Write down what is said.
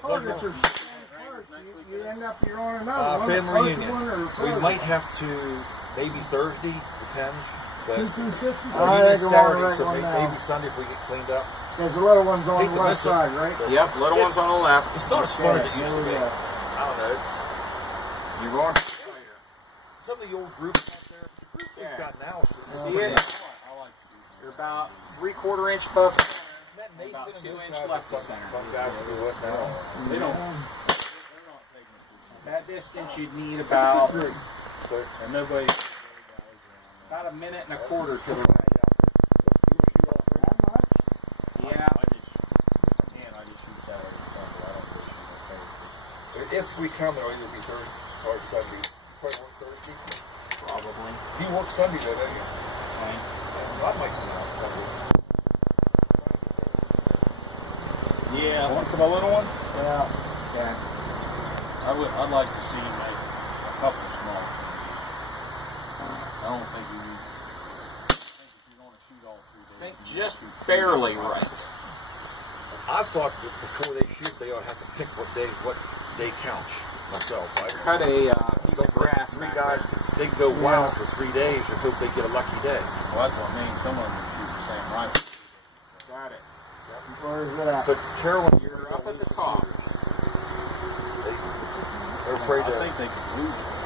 targets are you end up you're on another one. Family reunion. We might have to, maybe Thursday, depends. But reunion Saturday, so maybe Sunday if we get cleaned up. There's the little ones on the left side, right? Yep, little ones on the left. It's not as fun as it used to be. I don't know. You're going. Some of the old groups out there, the group we've got now. See it? You're about 3/4 inch above center. About 2 inch left of center. They don't. That distance you'd need about. And nobody. About 1.25 minutes to the right. Yeah. If we come, it'll either be Thursday or Sunday. Probably work Thursday. Probably. You work Sunday though, don't you? I might come out Sunday. Yeah. One for the little one? Yeah. I'd like to see like a couple small. I don't think you need. If you're going to shoot all 3 days. Just barely right. I thought that before they shoot, they ought to have to pick what day counts. Myself, right? Cut a piece of grass. 3 guys, they go wild for 3 days and hope they get a lucky day. Well, that's what I mean. Some of them shoot the same rifle. Got it. Where's that? But Carolyn, you're up at the top. They're afraid I think they could lose it.